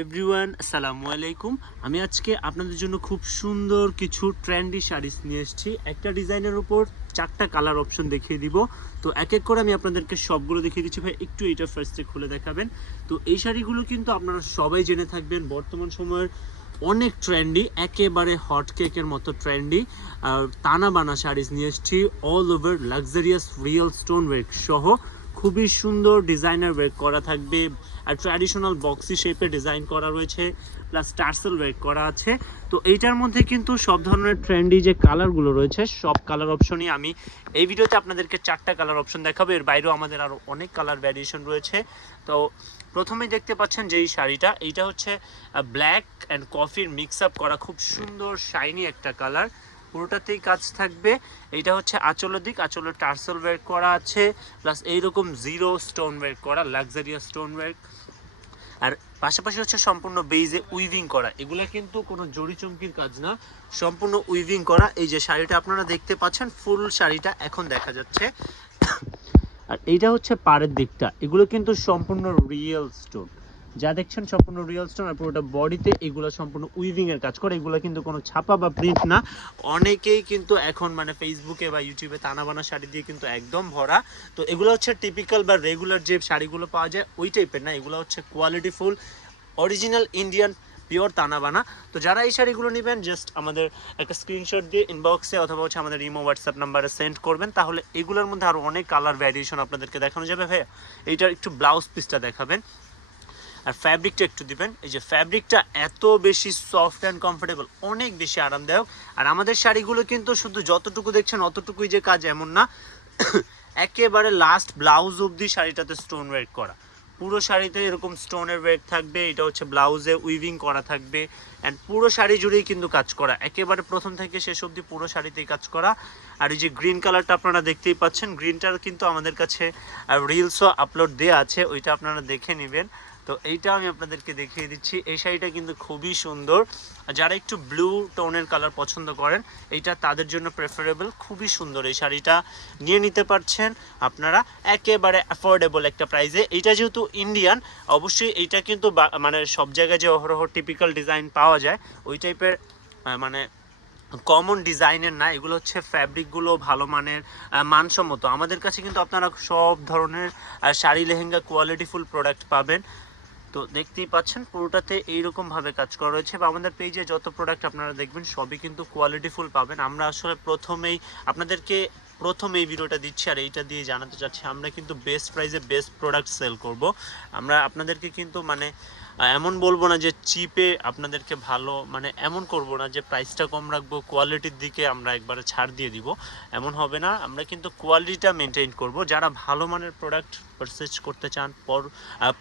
Everyone আসসালামু আলাইকুম। আমি আজকে আপনাদের জন্য খুব সুন্দর কিছু ট্রেন্ডি শাড়িস নিয়ে এসেছি। একটা ডিজাইনের উপর 4টা কালার অপশন দেখিয়ে দিব। তো এক এক করে আমি আপনাদেরকে সবগুলো দেখিয়ে দিচ্ছি। ভাই একটু এটা ফার্স্টে খুলে দেখাবেন। তো এই শাড়িগুলো কিন্তু আপনারা সবাই জেনে থাকবেন, বর্তমান সময়ের অনেক ট্রেন্ডি, একেবারে হট কেকের মতো ট্রেন্ডি তানা বানা শাড়িস নিয়ে এসেছি। All over luxurious real stone work সহ খুবই সুন্দর ডিজাইনার ওয়ার্ক করা থাকবে। আর ট্র্যাডিশনাল বক্সি শেপে ডিজাইন করা রয়েছে, প্লাস টার্সেল ওয়ার্ক করা আছে। তো এইটার মধ্যে কিন্তু সব ধরনের ট্রেন্ডি যে কালারগুলো রয়েছে সব কালার অপশনই আমি এই ভিডিওতে আপনাদেরকে 4টা কালার অপশন দেখাবো। এর বাইরেও আমাদের আরও অনেক কালার ভ্যারিয়েশন রয়েছে। তো প্রথমেই দেখতে পাচ্ছেন যে এই শাড়িটা, এইটা হচ্ছে ব্ল্যাক অ্যান্ড কফির মিক্স আপ করা খুব সুন্দর শাইনি একটা কালার, পুরোটাতেই কাজ থাকবে। এইটা হচ্ছে আঁচলের দিক, আঁচলের টার্সেল ওয়ার্ক করা আছে, প্লাস এইরকম জিরো স্টোন ওয়ার্ক করা লাক্সারিয়াস স্টোন ওয়ার্ক। আর পাশাপাশি হচ্ছে সম্পূর্ণ বেইজে উইভিং করা, এগুলো কিন্তু কোনো জড়ি চুমকির কাজ না, সম্পূর্ণ উইভিং করা। এই যে শাড়িটা আপনারা দেখতে পাচ্ছেন, ফুল শাড়িটা এখন দেখা যাচ্ছে। আর এইটা হচ্ছে পাড়ের দিকটা, এগুলো কিন্তু সম্পূর্ণ রিয়েল স্টোন, যা দেখছেন সম্পূর্ণ রিয়েল স্টোন। আর পুরোটা বডিতে এগুলো সম্পূর্ণ উইভিং এর কাজ করে, এগুলো কিন্তু কোনো ছাপা বা প্রিন্ট না। অনেকেই কিন্তু এখন মানে ফেসবুকে বা ইউটিউবে তানাবানা শাড়ি দিয়ে কিন্তু একদম ভরা। তো এগুলো হচ্ছে টিপিক্যাল বা রেগুলার যে শাড়িগুলো পাওয়া যায় ওই টাইপের না, এগুলো হচ্ছে কোয়ালিটিফুল অরিজিনাল ইন্ডিয়ান পিওর তানাবানা। তো যারা এই শাড়িগুলো নেবেন জাস্ট আমাদের একটা স্ক্রিনশট দিয়ে ইনবক্সে অথবা হচ্ছে আমাদের ইমো হোয়াটসঅ্যাপ নাম্বারে সেন্ড করবেন, তাহলে এগুলোর মধ্যে আরও অনেক কালার ভ্যারিয়েশন আপনাদেরকে দেখানো যাবে। ভাইয়া এইটার একটু ব্লাউজ পিসটা দেখাবেন আর ফ্যাব্রিকটা একটু দিবেন। এই যে ফ্যাব্রিকটা এত বেশি সফট অ্যান্ড কমফোর্টেবল, অনেক বেশি আরামদায়ক। আর আমাদের শাড়িগুলো কিন্তু শুধু যতটুকু দেখছেন অতটুকুই যে কাজ এমন না, একেবারে লাস্ট ব্লাউজ অবধি শাড়িটাতে স্টোন ওয়ার্ক করা, পুরো শাড়িতে এরকম স্টোনের ওয়ার্ক থাকবে। এটা হচ্ছে ব্লাউজে উইভিং করা থাকবে, অ্যান্ড পুরো শাড়ি জুড়েই কিন্তু কাজ করা, একেবারে প্রথম থেকে শেষ অবধি পুরো শাড়িতেই কাজ করা। আর এই যে গ্রিন কালারটা আপনারা দেখতেই পাচ্ছেন, গ্রিনটার কিন্তু আমাদের কাছে রিলসও আপলোড দেওয়া আছে, ওইটা আপনারা দেখে নেবেন। তো এইটা আমি আপনাদেরকে দেখিয়ে দিচ্ছি। এই শাড়িটা কিন্তু খুবই সুন্দর, যারা একটু ব্লু টোনের কালার পছন্দ করেন এইটা তাদের জন্য প্রেফারেবল। খুবই সুন্দর এই শাড়িটা, নিয়ে নিতে পারছেন আপনারা একেবারে অ্যাফোর্ডেবল একটা প্রাইসে। এইটা যেহেতু ইন্ডিয়ান, অবশ্যই এইটা কিন্তু মানে সব জায়গায় যে অহরহ টিপিক্যাল ডিজাইন পাওয়া যায় ওই টাইপের মানে কমন ডিজাইনের না, এগুলো হচ্ছে ফ্যাব্রিকগুলো ভালো মানের মানসম্মত। আমাদের কাছে কিন্তু আপনারা সব ধরনের শাড়ি লেহেঙ্গা কোয়ালিটিফুল প্রোডাক্ট পাবেন। তো দেখতেই পাচ্ছেন পুরোটাতে এইরকমভাবে কাজ করা রয়েছে, বা আমাদের পেজে যত প্রোডাক্ট আপনারা দেখবেন সবই কিন্তু কোয়ালিটিফুল পাবেন। আমরা আসলে আপনাদেরকে এই ভিডিওটা দিচ্ছি আর এইটা দিয়ে জানাতে চাচ্ছি আমরা কিন্তু বেস্ট প্রাইসে বেস্ট প্রোডাক্ট সেল করব। আমরা আপনাদেরকে কিন্তু মানে এমন বলবো না যে চিপে আপনাদেরকে ভালো, মানে এমন করব না যে প্রাইসটা কম রাখবো, কোয়ালিটির দিকে আমরা একবারে ছাড় দিয়ে দিব, এমন হবে না। আমরা কিন্তু কোয়ালিটিটা মেনটেন করব। যারা ভালো মানের প্রোডাক্ট পারচেজ করতে চান,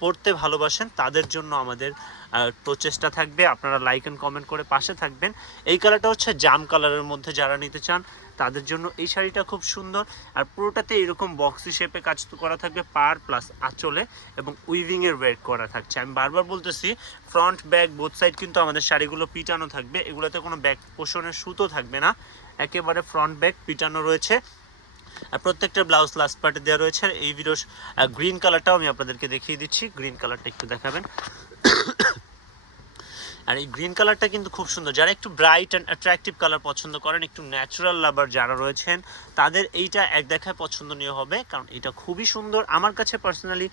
পড়তে ভালোবাসেন, তাদের জন্য আমাদের প্রচেষ্টা থাকবে। আপনারা লাইক অ্যান্ড কমেন্ট করে পাশে থাকবেন। এই কালারটা হচ্ছে জাম কালারের মধ্যে, যারা নিতে চান তাদের জন্য এই শাড়িটা খুব সুন্দর। আর পুরোটাতে এরকম বক্সি শেপে কাজ করা থাকবে পার প্লাস আঁচলে, এবং উইভিংয়ের ওয়ার্ক করা থাকছে। আমি বারবার বলতেছি ফ্রন্ট ব্যাক বোথ সাইড কিন্তু আমাদের শাড়িগুলো পিটানো থাকবে, এগুলোতে কোনো ব্যাক পোর্শনের সুতো থাকবে না, একেবারে ফ্রন্ট ব্যাক পিটানো রয়েছে। আর প্রত্যেকটা ব্লাউজ লাস্ট পার্টে দেওয়া রয়েছে। আর এই ভিডিও গ্রিন কালারটাও আমি আপনাদেরকে দেখিয়ে দিচ্ছি, গ্রিন কালারটা একটু দেখাবেন। আর এই গ্রিন কালারটা কিন্তু খুব সুন্দর, যারা একটু ব্রাইট অ্যান্ড অ্যাট্রাকটিভ কালার পছন্দ করেন, একটু ন্যাচারাল লাভার যারা রয়েছেন, তাদের এইটা এক দেখায় পছন্দনীয় হবে, কারণ এটা খুবই সুন্দর। আমার কাছে পার্সোনালি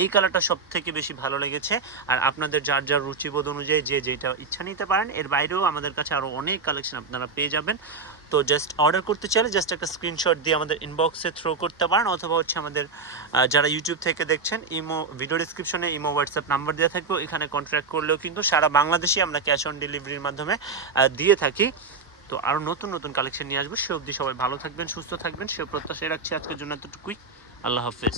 এই কালারটা সব থেকে বেশি ভালো লেগেছে। আর আপনাদের যার যার রুচিবোধ অনুযায়ী যে যেটা ইচ্ছা নিতে পারেন। এর বাইরেও আমাদের কাছে আরও অনেক কালেকশন আপনারা পেয়ে যাবেন। তো জাস্ট অর্ডার করতে চাইলে জাস্ট একটা স্ক্রিনশট দিয়ে আমাদের ইনবক্সে থ্রো করতে পারেন, অথবা হচ্ছে আমাদের যারা ইউটিউব থেকে দেখছেন ভিডিও ডিসক্রিপশনে ইমো হোয়াটসঅ্যাপ নাম্বার দেওয়া থাকবে, এখানে কন্ট্যাক্ট করলেও কিন্তু সারা বাংলাদেশে আমরা ক্যাশ অন ডেলিভারির মাধ্যমে দিয়ে থাকি। তো আরও নতুন নতুন কালেকশন নিয়ে আসবো। সে অবধি সবাই ভালো থাকবেন, সুস্থ থাকবেন, সে প্রত্যাশায় রাখছি। আজকের জন্য এতটুকুই। আল্লাহ হাফেজ।